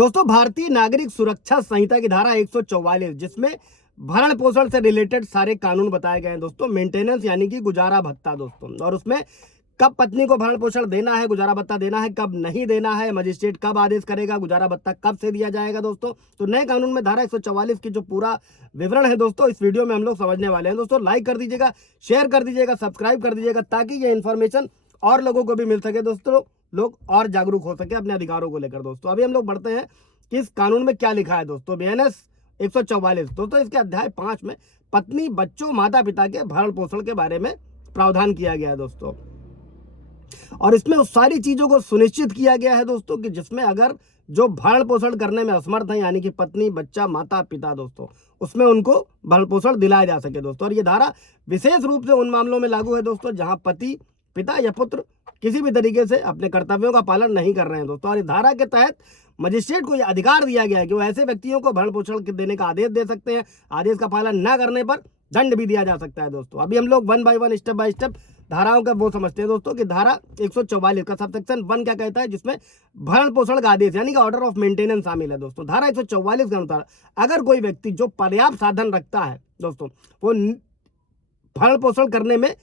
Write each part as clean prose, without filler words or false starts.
दोस्तों, भारतीय नागरिक सुरक्षा संहिता की धारा 144 जिसमें भरण पोषण से रिलेटेड सारे कानून बताए गए हैं दोस्तों। मेंटेनेंस यानी कि गुजारा भत्ता दोस्तों, और उसमें कब पत्नी को भरण पोषण देना है, गुजारा भत्ता देना है, कब नहीं देना है, मजिस्ट्रेट कब आदेश करेगा, गुजारा भत्ता कब से दिया जाएगा दोस्तों। तो नए कानून में धारा 144 की जो पूरा विवरण है दोस्तों, इस वीडियो में हम लोग समझने वाले हैं दोस्तों। लाइक कर दीजिएगा, शेयर कर दीजिएगा, सब्सक्राइब कर दीजिएगा, ताकि ये इन्फॉर्मेशन और लोगों को भी मिल सके दोस्तों, लोग और जागरूक हो सके अपने अधिकारों को लेकर दोस्तों। अभी हम लोग बढ़ते हैं कि इस कानून में क्या लिखा है दोस्तों। BNS 144 दोस्तों, इसके अध्याय 5 में पत्नी, बच्चों, माता पिता के भरण पोषण के बारे में प्रावधान किया गया है दोस्तों। और इसमें उस सारी चीजों को सुनिश्चित किया गया है दोस्तों कि जिसमें अगर जो भरण पोषण करने में असमर्थ है, यानी कि पत्नी, बच्चा, माता पिता दोस्तों, उसमें उनको भरण पोषण दिलाया जा सके दोस्तों। और ये धारा विशेष रूप से उन मामलों में लागू है दोस्तों जहां पति, पिता या पुत्र किसी भी तरीके से अपने कर्तव्यों का पालन नहीं कर रहे हैं दोस्तों। और इस धारा के तहत मजिस्ट्रेट को यह अधिकार दिया गया है कि वो ऐसे व्यक्तियों को भरण पोषण देने का आदेश दे सकते हैं। आदेश का पालन न करने पर दंड भी दिया जा सकता है दोस्तों। अभी हम लोग one by one, step by step धाराओं का वो समझते हैं दोस्तों कि धारा 144 का सबसेक्शन 1 क्या कहता है, जिसमें भरण पोषण का आदेश यानी कि ऑर्डर ऑफ मेंटेनेंस शामिल है दोस्तों। धारा 144 के अनुसार अगर कोई व्यक्ति जो पर्याप्त साधन रखता है दोस्तों, वो भरण पोषण करने में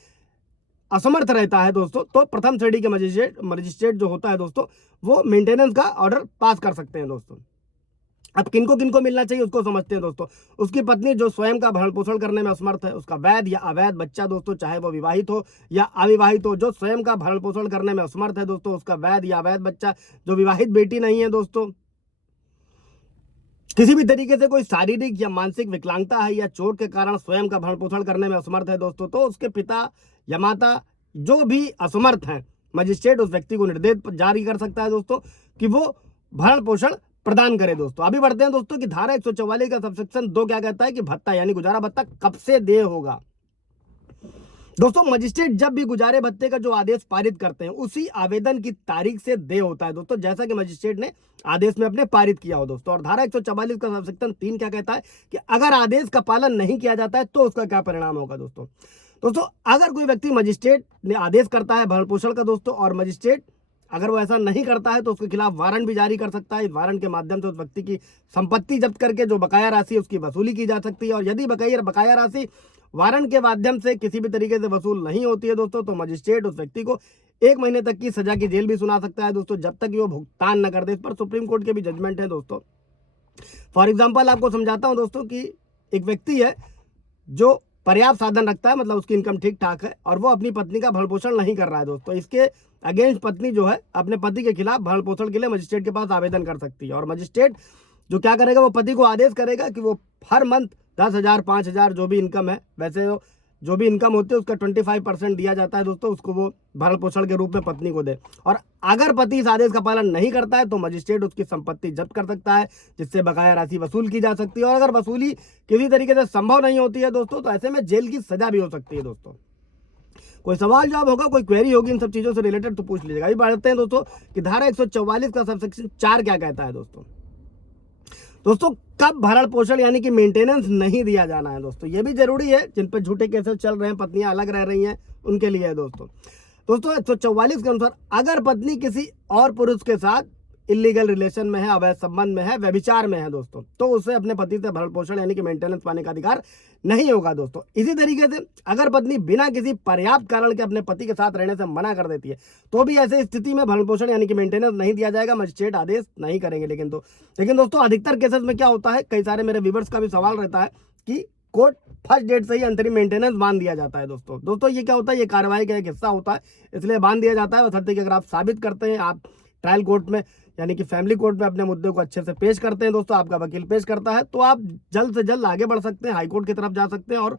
असमर्थ रहता है दोस्तों, तो प्रथम श्रेणी के मजिस्ट्रेट जो होता है दोस्तों, वो मेंटेनेंस का ऑर्डर पास कर सकते हैं दोस्तों। अब किनको मिलना चाहिए उसको समझते हैं दोस्तों। उसकी पत्नी जो स्वयं का भरण पोषण करने में असमर्थ है, उसका वैध या अवैध बच्चा दोस्तों, चाहे वो विवाहित हो या अविवाहित हो, जो स्वयं का भरण पोषण करने में असमर्थ है दोस्तों, उसका वैध या अवैध बच्चा, जो विवाहित बेटी नहीं है दोस्तों, किसी भी तरीके से कोई शारीरिक या मानसिक विकलांगता है या चोट के कारण स्वयं का भरण पोषण करने में असमर्थ है दोस्तों, तो उसके पिता या माता जो भी असमर्थ हैं, मजिस्ट्रेट उस व्यक्ति को निर्देश जारी कर सकता है दोस्तों कि वो भरण पोषण प्रदान करे दोस्तों। अभी बढ़ते हैं दोस्तों कि धारा 144 का सबसेक्शन 2 क्या कहता है कि भत्ता यानी गुजारा भत्ता कब से देय होगा दोस्तों। मजिस्ट्रेट जब भी गुजारे भत्ते का जो आदेश पारित करते हैं, उसी आवेदन की तारीख से देय होता है दोस्तों, जैसा कि मजिस्ट्रेट ने आदेश में अपने पारित किया हो दोस्तों। और धारा 144 का सबसेक्शन 3 क्या कहता है कि अगर आदेश का पालन नहीं किया जाता है तो उसका क्या परिणाम होगा दोस्तों। अगर कोई व्यक्ति, मजिस्ट्रेट ने आदेश करता है भरण पोषण का दोस्तों, और मजिस्ट्रेट अगर वो ऐसा नहीं करता है तो उसके खिलाफ वारंट भी जारी कर सकता है। इस वारंट के माध्यम से उस व्यक्ति की संपत्ति जब्त करके जो बकाया राशि है उसकी वसूली की जा सकती है। और यदि बकाया राशि वारंट के माध्यम से किसी भी तरीके से वसूल नहीं होती है दोस्तों, तो मजिस्ट्रेट उस व्यक्ति को 1 महीने तक की सजा की जेल भी सुना सकता है दोस्तों, जब तक वो भुगतान न कर दे। इस पर सुप्रीम कोर्ट के भी जजमेंट है दोस्तों। फॉर एग्जाम्पल आपको समझाता हूं दोस्तों कि एक व्यक्ति है जो पर्याप्त साधन रखता है, मतलब उसकी इनकम ठीक ठाक है, और वो अपनी पत्नी का भरण पोषण नहीं कर रहा है दोस्तों। इसके अगेंस्ट पत्नी जो है अपने पति के खिलाफ भरण पोषण के लिए मजिस्ट्रेट के पास आवेदन कर सकती है। और मजिस्ट्रेट जो क्या करेगा, वो पति को आदेश करेगा कि वो हर मंथ 10,000, 5,000 जो भी इनकम है, वैसे जो भी इनकम होती है उसका 25% दिया जाता है दोस्तों, उसको वो भरण पोषण के रूप में पत्नी को दे। और अगर पति इस आदेश का पालन नहीं करता है तो मजिस्ट्रेट उसकी संपत्ति जब्त कर सकता है, जिससे बकाया राशि वसूल की जा सकती है। और अगर वसूली किसी तरीके से संभव नहीं होती है दोस्तों, तो ऐसे में जेल की सजा भी हो सकती है दोस्तों। कोई सवाल जवाब होगा, कोई क्वेरी होगी इन सब चीजों से रिलेटेड, तो पूछ लीजिएगा। अभी बढ़ते हैं दोस्तों कि धारा 144 का सबसेक्शन 4 क्या कहता है दोस्तों। कब भरण पोषण यानी कि मेंटेनेंस नहीं दिया जाना है दोस्तों, ये भी जरूरी है। जिन पर झूठे केसेस चल रहे हैं, पत्नियां अलग रह रही हैं, उनके लिए है दोस्तों। 144 के अनुसार अगर पत्नी किसी और पुरुष के साथ इलीगल रिलेशन में है, अवैध संबंध में है, व्यभिचार में है दोस्तों, तो उसे अपने पति से भरण पोषण यानी कि मेंटेनेंस पाने का अधिकार नहीं होगा दोस्तों। इसी तरीके से अगर पत्नी बिना किसी पर्याप्त कारण के अपने पति के साथ रहने से मना कर देती है, तो भी ऐसे स्थिति में भरण पोषण यानी कि मेंटेनेंस नहीं दिया जाएगा, मजिस्ट्रेट आदेश नहीं करेंगे। लेकिन दोस्तों अधिकतर केसेस में क्या होता है, कई सारे मेरे व्यूअर्स का भी सवाल रहता है कि कोर्ट फर्स्ट डेट से ही अंतरिम मेंटेनेंस बांध दिया जाता है दोस्तों। ये क्या होता है, ये कार्रवाई का एक हिस्सा होता है, इसलिए बांध दिया जाता है। बशर्ते कि अगर आप साबित करते हैं, आप ट्रायल कोर्ट में यानी कि फैमिली कोर्ट में अपने मुद्दे को अच्छे से पेश करते हैं दोस्तों, आपका वकील पेश करता है, तो आप जल्द से जल्द आगे बढ़ सकते हैं, हाई कोर्ट की तरफ जा सकते हैं और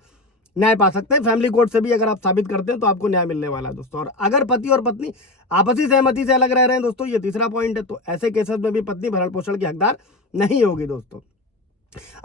न्याय पा सकते हैं। फैमिली कोर्ट से भी अगर आप साबित करते हैं तो आपको न्याय मिलने वाला है दोस्तों। और अगर पति और पत्नी आपसी सहमति से अलग रह रहे हैं दोस्तों, ये तीसरा पॉइंट है, तो ऐसे केसेस में भी पत्नी भरण पोषण की हकदार नहीं होगी दोस्तों।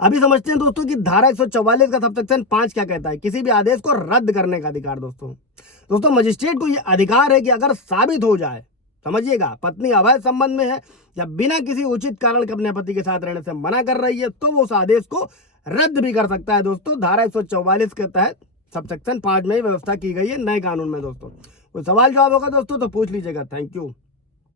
अभी समझते हैं दोस्तों कि धारा 144 का सबसेक्शन 5 क्या कहता है, किसी भी आदेश को रद्द करने का अधिकार दोस्तों। मजिस्ट्रेट को यह अधिकार है कि अगर साबित हो जाए, समझिएगा, पत्नी अवैध संबंध में है या बिना किसी उचित कारण के अपने पति के साथ रहने से मना कर रही है, तो वो उस आदेश को रद्द भी कर सकता है दोस्तों। धारा 144 के तहत सबसेक्शन 5 में ही व्यवस्था की गई है नए कानून में दोस्तों। कोई सवाल जवाब होगा दोस्तों तो पूछ लीजिएगा। Thank you.